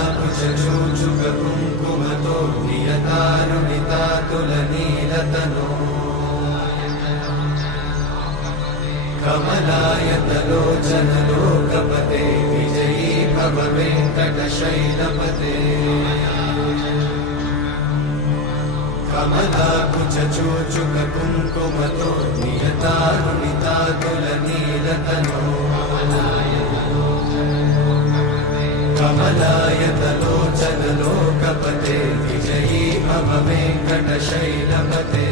कमलाकुचूचुककुङ्कुमतो नियतानुनितातुलनीलतनो कमलायतलोचनलोकपते विजयी भव वेङ्कटशैलपते कमलाकुचूचुककुङ्कुमतो नियतानुनितातुलनीलतनो कमलायतलोचनलोकपते विजयी भव वेङ्कटशैलपते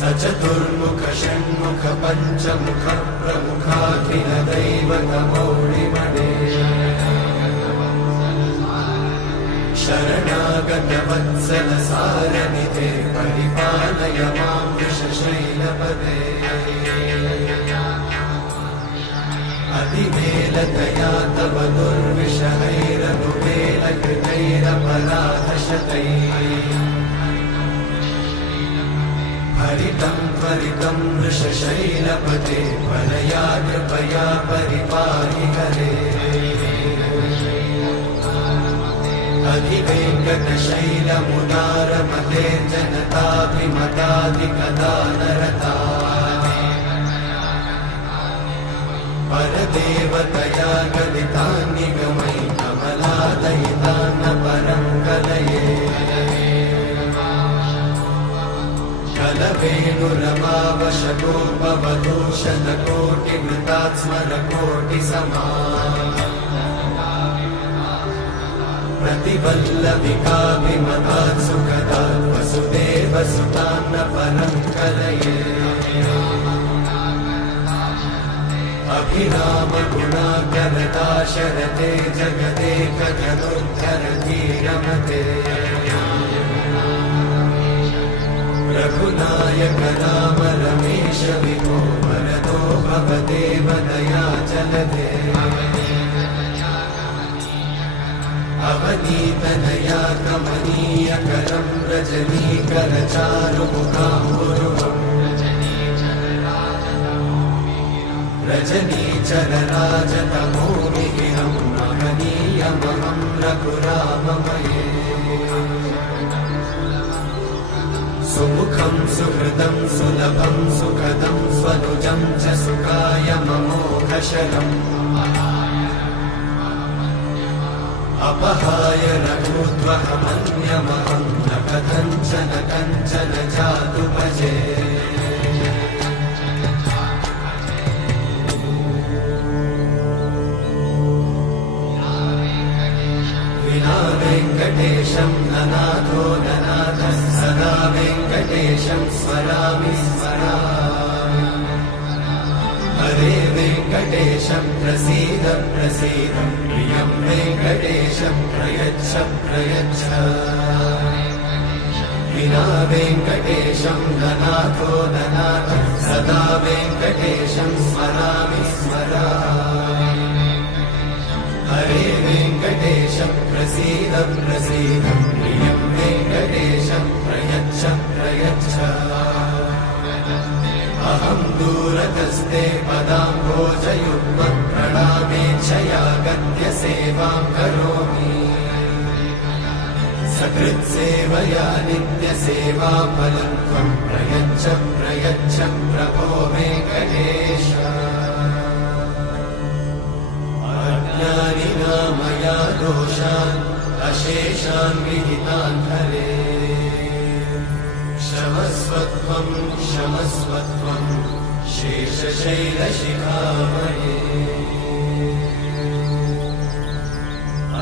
सचतुर्मुख षण्मुख पञ्चमुख प्रमुखाखिल दैवतमौलिमणे शरणागत वत्सल सारनिधे परिपालय मां वृषशैलपते अतिवेलतया तव दुर्विषहैरनुवेलकृतैरपराधशतैः हरितं त्वरितं वृषशैलपते वरया कृपया परिपाहि हरे अधिवेङ्कटशैलमुदारमते जनताभिमताधिकदानरता परदेवतया गदितान्निगमै कमलादयितान्न परं कलये कलवेणुरमावशतोपवधूषणकोटिवृतात्स्मरकोटिसमा प्रतिवल्लविकाभिमतात् सुखदात् वसुदेवसुतान्न परं कलये अभिरामगुणाकरदाशरथे जगदेकधनुर्धरधीरमते रघुनायक राम रमेश विभो वरदो भवदेव दयाचलदे अवनीतनया कमनीयकरं रजनीकरचारुमुखाम्बुरुहम् रजनीचरराजतमोनिहिरं महनीयमहं रघुराममये सुमुखं सुहृदं सुलभं सुखदं स्वनुजं च सुखाय ममोघशरम् अपहाय रघुत्वहमन्यमहं न कथञ्चन कञ्चन जातु भजे विना वेङ्कटेशं ननाथो ननाथः सदा वेङ्कटेशं स्मरामि स्मरामि हरे वेङ्कटेशं प्रसीद प्रसीद प्रियं वेङ्कटेशं प्रयच्छ प्रयच्छ विना वेङ्कटेशं ननाथो ननाथः सदा वेङ्कटेशं स्मरामि स्मरामि हरे वेङ्कटेशं प्रसीद प्रसीद प्रियं वेङ्कटेशं प्रयच्छ प्रयच्छ अहं दूरतस्ते पदाम्भोजयुग्मं प्रणामेच्छया गद्य सेवां करोमि सकृत्सेवया नित्यसेवाफलं त्वं प्रयच्छ प्रयच्छ प्रभो वेङ्कटेश अज्ञानिना मया दोषान् अशेषान् विहितान् हरे क्षमस्वत्वं क्षमस्वत्वं शेषशैलशिखामणे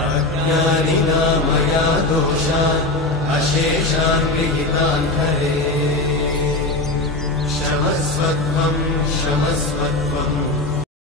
अज्ञानिना मया दोषान् अशेषान् विहितान् हरे क्षमस्वत्वं क्षमस्वत्वं